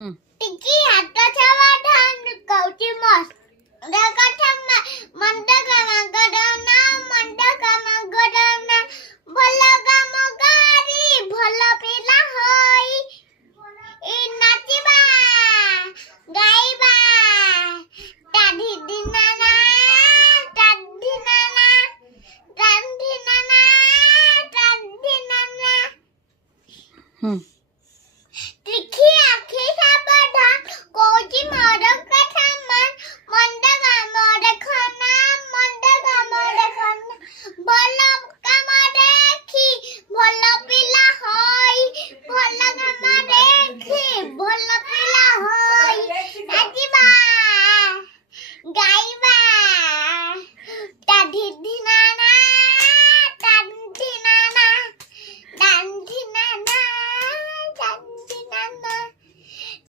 ହୁଁ। ଟିକି ହାତ ଛାବା ଧାନ କଉଚି ମସ୍ କଥା ମଣ୍ଡ କାମ କରନା ମଣ୍ଡ କାମ କରନା ଭଲ କାମ ଗାରି ଭଲ ପିଲା